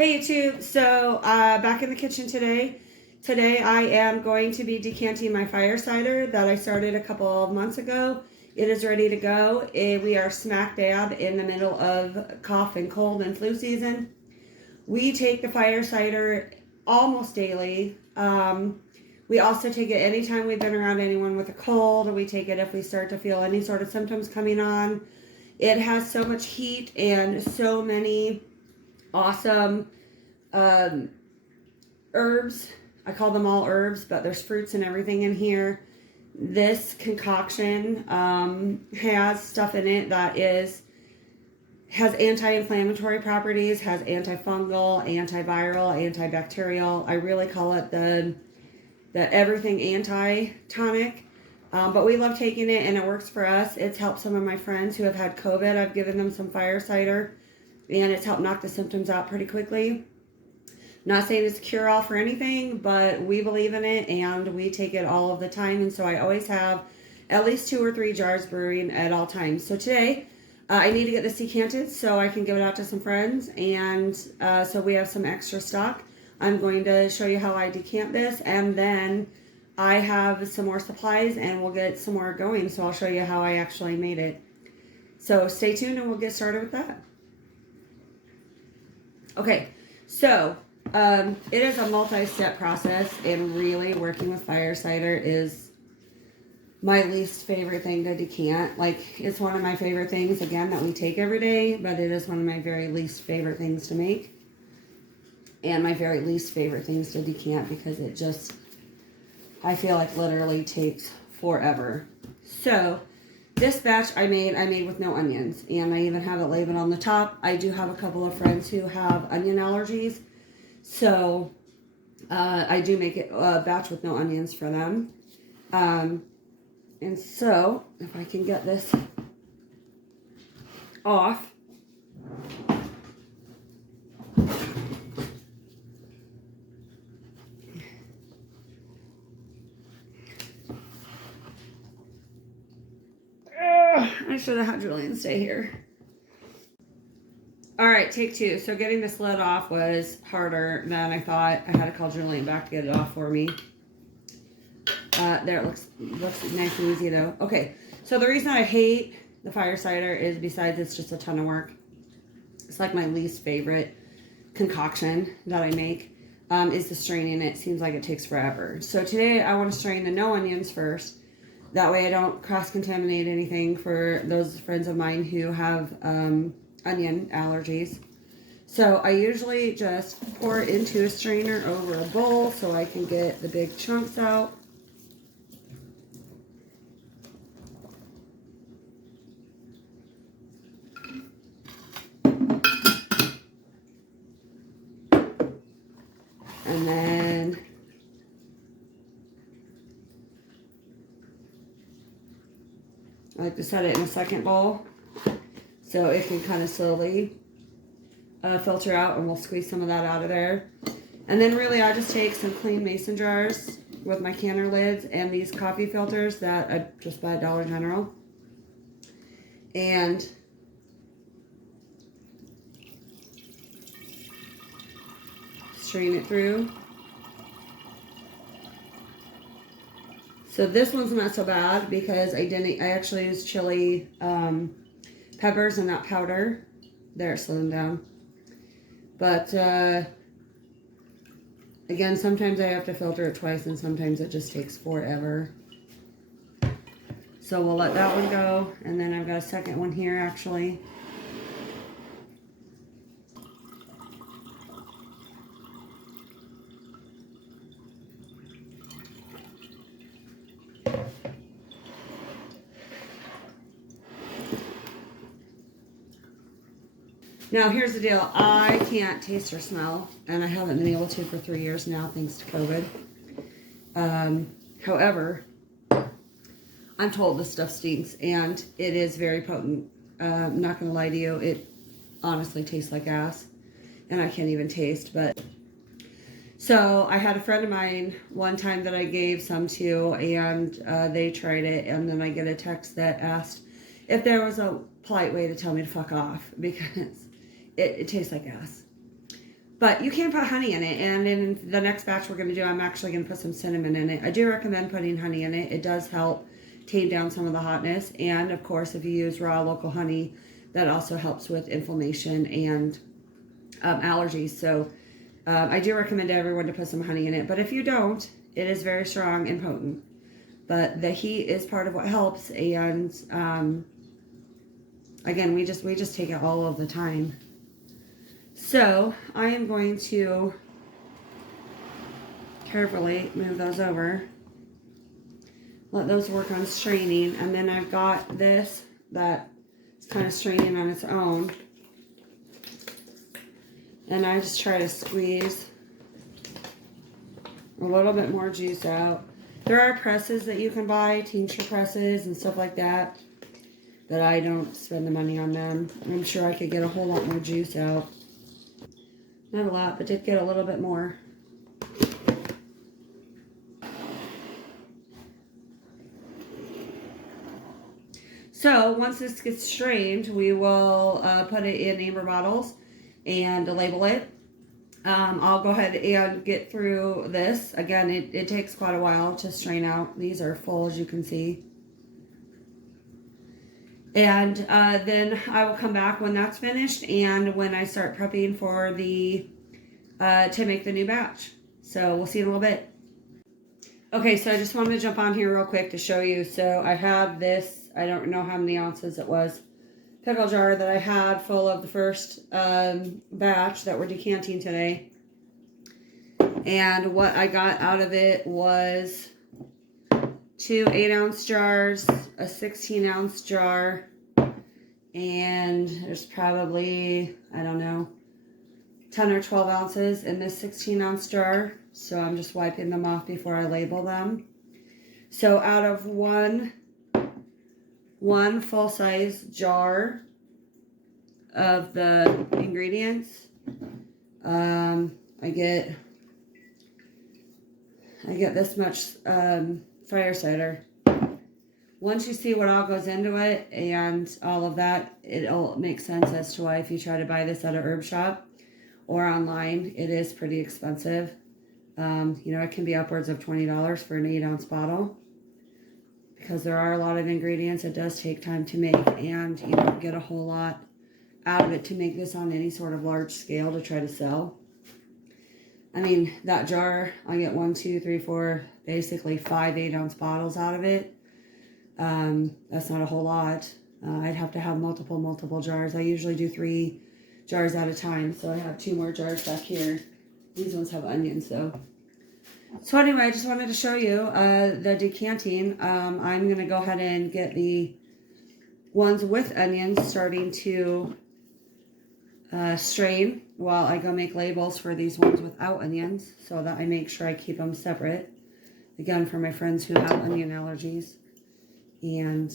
Hey YouTube, so back in the kitchen today. Today I am going to be decanting my fire cider that I started a couple of months ago. It is ready to go. We are smack dab in the middle of cough and cold and flu season. We take the fire cider almost daily. We also take it anytime we've been around anyone with a cold, or we take it if we start to feel any sort of symptoms coming on. It has so much heat and so many awesome herbs. I call them all herbs, but there's fruits and everything in here. This concoction has stuff in it that has anti-inflammatory properties, has antifungal, antiviral, antibacterial. I really call it the everything anti-tonic. But we love taking it and it works for us. It's helped some of my friends who have had COVID. I've given them some fire cider and it's helped knock the symptoms out pretty quickly. Not saying it's a cure-all for anything, but we believe in it and we take it all of the time. And so I always have at least 2 or 3 jars brewing at all times. So today I need to get this decanted so I can give it out to some friends. And so we have some extra stock. I'm going to show you how I decant this, and then I have some more supplies and we'll get some more going. So I'll show you how I actually made it. So stay tuned and we'll get started with that. Okay, so it is a multi-step process, and really working with fire cider is my least favorite thing to decant. Like, it's one of my favorite things, again, that we take every day, but it is one of my very least favorite things to make. And my very least favorite things to decant because it just, I feel like literally takes forever. So this batch I made with no onions, and I even have it labeled on the top. I do have a couple of friends who have onion allergies, so I do make it a batch with no onions for them. And so if I can get this off. I should have had Julian stay here. All right, take 2. So getting this lid off was harder than I thought. I had to call Julian back to get it off for me. There, it looks nice and easy though. Okay, so the reason I hate the fire cider is, besides it's just a ton of work, it's like my least favorite concoction that I make, is the straining. It seems like it takes forever. So today I want to strain the no onions first. That way I don't cross-contaminate anything for those friends of mine who have onion allergies. So I usually just pour it into a strainer over a bowl so I can get the big chunks out. And then I like to set it in a second bowl so it can kind of slowly filter out, and we'll squeeze some of that out of there. And then really I just take some clean mason jars with my canner lids and these coffee filters that I just buy at Dollar General, and strain it through. So this one's not so bad because I actually used chili peppers and not powder. There, slow them down. But again, sometimes I have to filter it twice and sometimes it just takes forever. So we'll let that one go, and then I've got a second one here actually. Now, here's the deal. I can't taste or smell, and I haven't been able to for 3 years now, thanks to COVID. However, I'm told this stuff stinks, and it is very potent. I'm not going to lie to you. It honestly tastes like ass, and I can't even taste. But so I had a friend of mine one time that I gave some to, and they tried it, and then I get a text that asked if there was a polite way to tell me to fuck off, because it tastes like ass. But you can put honey in it, and in the next batch we're going to do, I'm actually going to put some cinnamon in it. I do recommend putting honey in it. It does help tame down some of the hotness, and of course, if you use raw local honey, that also helps with inflammation and allergies. So I do recommend everyone to put some honey in it, but if you don't, it is very strong and potent. But the heat is part of what helps, and again, we just take it all of the time. So I am going to carefully move those over, let those work on straining, and then I've got this that is kind of straining on its own, and I just try to squeeze a little bit more juice out. There are presses that you can buy, tincture presses and stuff like that, but I don't spend the money on them. I'm sure I could get a whole lot more juice out. Not a lot, but did get a little bit more. So once this gets strained, we will put it in amber bottles and label it. I'll go ahead and get through this. Again, it takes quite a while to strain out. These are full, as you can see. And then I will come back when that's finished and when I start prepping for the to make the new batch. So we'll see in a little bit. Okay, so I just wanted to jump on here real quick to show you. So I have this, I don't know how many ounces it was, pickle jar that I had full of the first batch that we're decanting today. And what I got out of it was 2 8-ounce jars, a 16-ounce jar, and there's probably, I don't know, 10 or 12 ounces in this 16-ounce jar. So I'm just wiping them off before I label them. So out of one full-size jar of the ingredients, I get this much fire cider. Once you see what all goes into it and all of that, it'll make sense as to why if you try to buy this at a herb shop or online, it is pretty expensive. You know, it can be upwards of $20 for an 8-ounce bottle because there are a lot of ingredients. It does take time to make, and you don't get a whole lot out of it to make this on any sort of large scale to try to sell. I mean, that jar, I get 1, 2, 3, 4, basically 5 8-ounce bottles out of it. That's not a whole lot. I'd have to have multiple jars. I usually do 3 jars at a time, so I have 2 more jars back here. These ones have onions though. So anyway, I just wanted to show you the decanting. I'm going to go ahead and get the ones with onions starting to strain while I go make labels for these ones without onions, so that I make sure I keep them separate. Again, for my friends who have onion allergies. And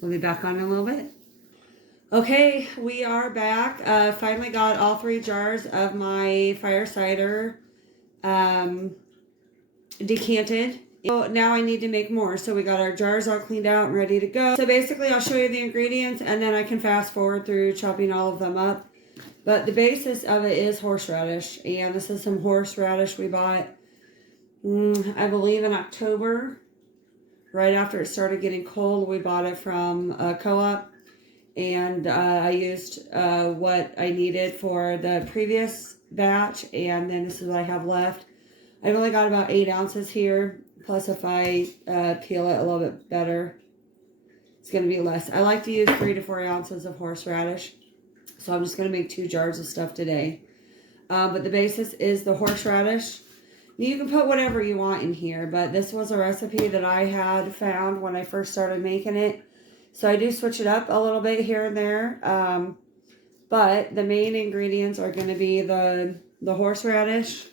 we'll be back on in a little bit. Okay, we are back. Finally got all 3 jars of my fire cider decanted. So now I need to make more. So we got our jars all cleaned out and ready to go. So basically I'll show you the ingredients and then I can fast forward through chopping all of them up. But the basis of it is horseradish. And this is some horseradish we bought, I believe in October. Right after it started getting cold, we bought it from a co-op. And I used what I needed for the previous batch. And then this is what I have left. I've only got about 8 ounces here. Plus, if I peel it a little bit better, it's going to be less. I like to use 3 to 4 ounces of horseradish. So I'm just going to make 2 jars of stuff today. But the basis is the horseradish. You can put whatever you want in here. But this was a recipe that I had found when I first started making it. So I do switch it up a little bit here and there. But the main ingredients are going to be the horseradish.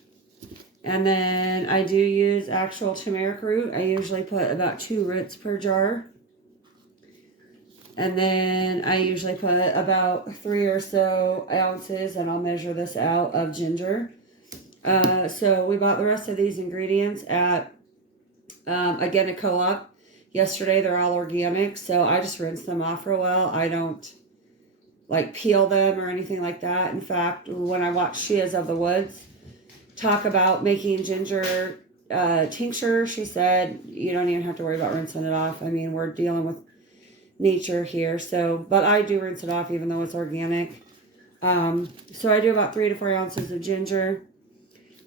And then I do use actual turmeric root. I usually put about 2 roots per jar. And then I usually put about 3 or so ounces, and I'll measure this out, of ginger. So we bought the rest of these ingredients at, again, a co-op. Yesterday, they're all organic, so I just rinse them off real well. I don't like peel them or anything like that. In fact, when I watched She Is of the Woods talk about making ginger tincture, she said you don't even have to worry about rinsing it off. I mean, we're dealing with nature here, so, but I do rinse it off even though it's organic. So I do about 3 to 4 ounces of ginger.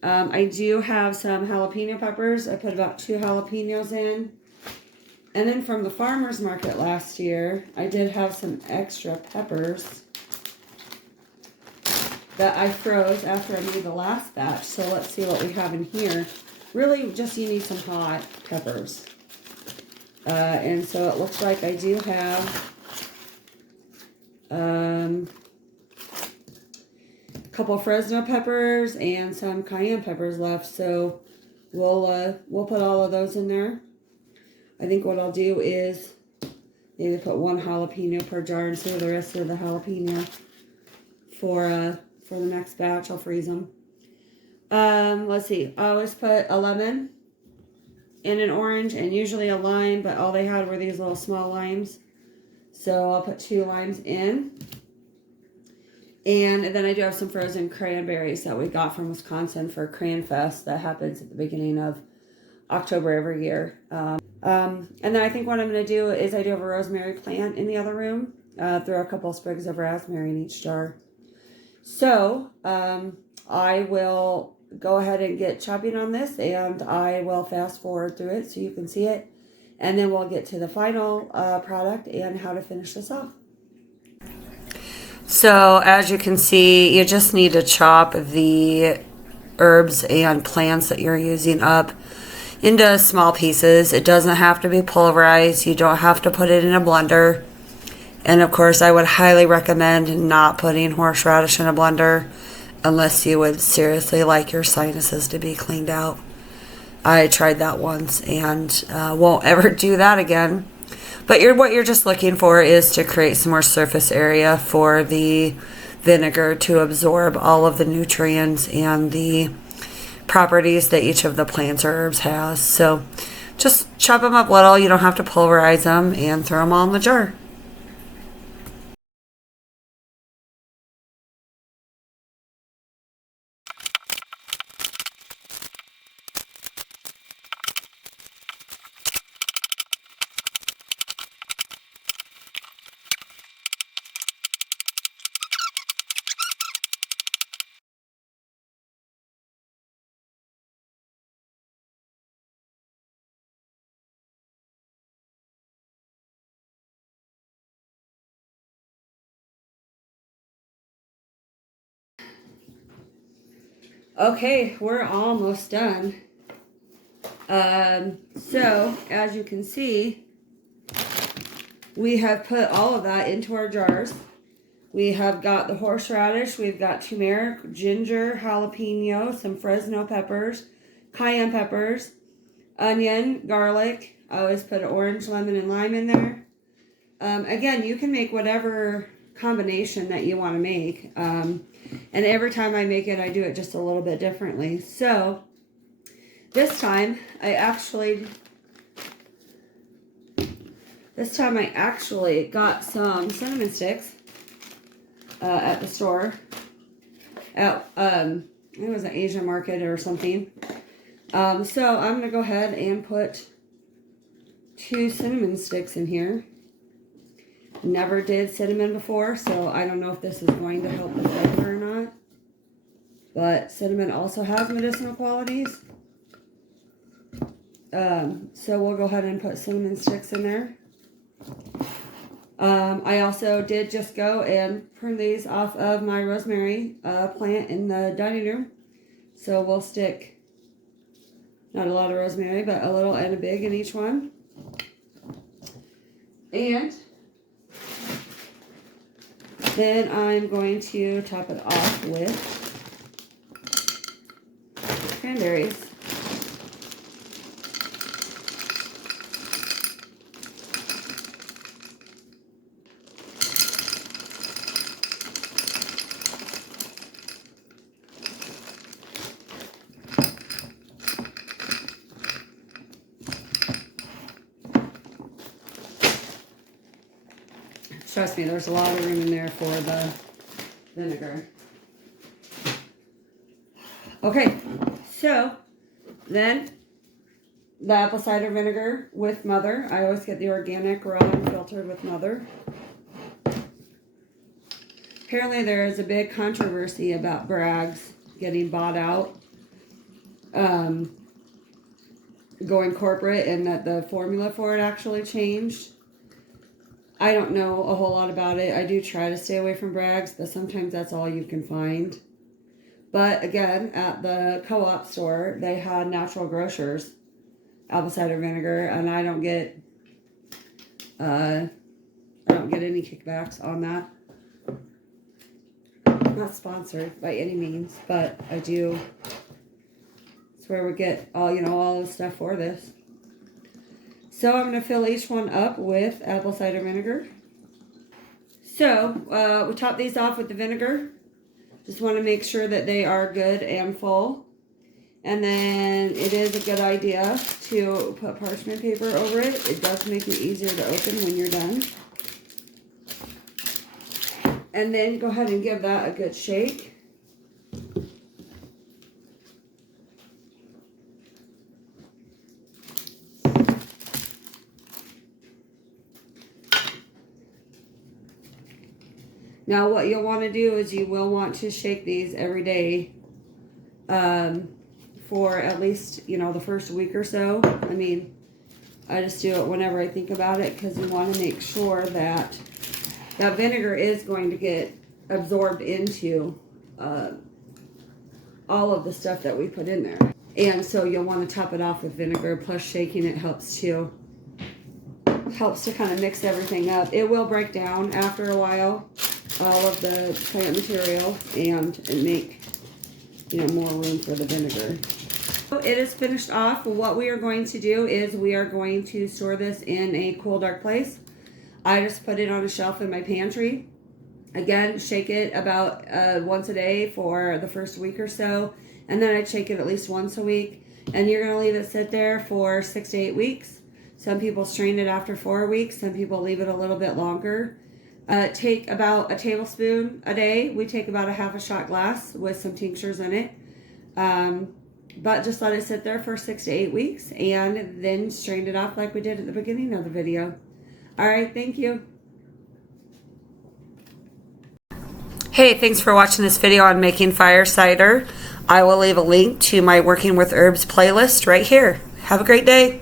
I do have some jalapeno peppers. I put about 2 jalapenos in. And then from the farmer's market last year, I did have some extra peppers that I froze after I made the last batch. So let's see what we have in here. Really, just you need some hot peppers. And so it looks like I do have a couple Fresno peppers and some cayenne peppers left. So we'll put all of those in there. I think what I'll do is maybe put 1 jalapeno per jar and save the rest of the jalapeno for the next batch. I'll freeze them. Let's see. I always put a lemon and an orange and usually a lime, but all they had were these little small limes. So I'll put 2 limes in. And then I do have some frozen cranberries that we got from Wisconsin for Cran Fest that happens at the beginning of October every year. And then I think what I'm going to do is I do have a rosemary plant in the other room. Throw a couple sprigs of raspberry in each jar. So I will go ahead and get chopping on this, and I will fast forward through it so you can see it. And then we'll get to the final product and how to finish this off. So as you can see, you just need to chop the herbs and plants that you're using up into small pieces. It doesn't have to be pulverized. You don't have to put it in a blender. And of course, I would highly recommend not putting horseradish in a blender unless you would seriously like your sinuses to be cleaned out. I tried that once and won't ever do that again. But what you're just looking for is to create some more surface area for the vinegar to absorb all of the nutrients and the properties that each of the plants or herbs has. So just chop them up little. You don't have to pulverize them, and throw them all in the jar. Okay, we're almost done. So as you can see, we have put all of that into our jars. We have got the horseradish, we've got turmeric, ginger, jalapeno, some Fresno peppers, cayenne peppers, onion, garlic. I always put orange, lemon, and lime in there. Again, you can make whatever combination that you want to make. And every time I make it, I do it just a little bit differently. So this time I actually got some cinnamon sticks at the store. At it was an Asian market or something. So I'm gonna go ahead and put 2 cinnamon sticks in here. Never did cinnamon before, so I don't know if this is going to help the flavor or not. But cinnamon also has medicinal qualities. So we'll go ahead and put cinnamon sticks in there. I also did just go and prune these off of my rosemary plant in the dining room. So we'll stick not a lot of rosemary, but a little and a big in each one. And then I'm going to top it off with cranberries. trust me, there's a lot of room in there for the vinegar. Okay, so then the apple cider vinegar with Mother. I always get the organic, raw, unfiltered with Mother. Apparently there is a big controversy about Bragg's getting bought out, going corporate, and that the formula for it actually changed. I don't know a whole lot about it. I do try to stay away from Bragg's, but sometimes that's all you can find. But again, at the co-op store, they had Natural Grocers apple cider vinegar, and I don't get any kickbacks on that. Not sponsored by any means, but I do. It's where we get all the stuff for this. So I'm going to fill each one up with apple cider vinegar. So we top these off with the vinegar. Just want to make sure that they are good and full. And then it is a good idea to put parchment paper over it. It does make it easier to open when you're done. And then go ahead and give that a good shake. Now what you'll want to do is you will want to shake these every day for at least, the first week or so. I mean, I just do it whenever I think about it, because you want to make sure that that vinegar is going to get absorbed into all of the stuff that we put in there. And so you'll want to top it off with vinegar, plus shaking it helps to kind of mix everything up. It will break down after a while, all of the plant material, and make more room for the vinegar. So it is finished off. What we are going to do is we are going to store this in a cool, dark place. I just put it on a shelf in my pantry. Again, shake it about once a day for the first week or so, and then I shake it at least once a week. And you're going to leave it sit there for 6 to 8 weeks. Some people strain it after 4 weeks. Some people leave it a little bit longer. Take about a tablespoon a day. We take about a half a shot glass with some tinctures in it. But just let it sit there for 6 to 8 weeks, and then strain it off like we did at the beginning of the video. All right, thank you. Hey, thanks for watching this video on making fire cider. I will leave a link to my Working with Herbs playlist right here. Have a great day.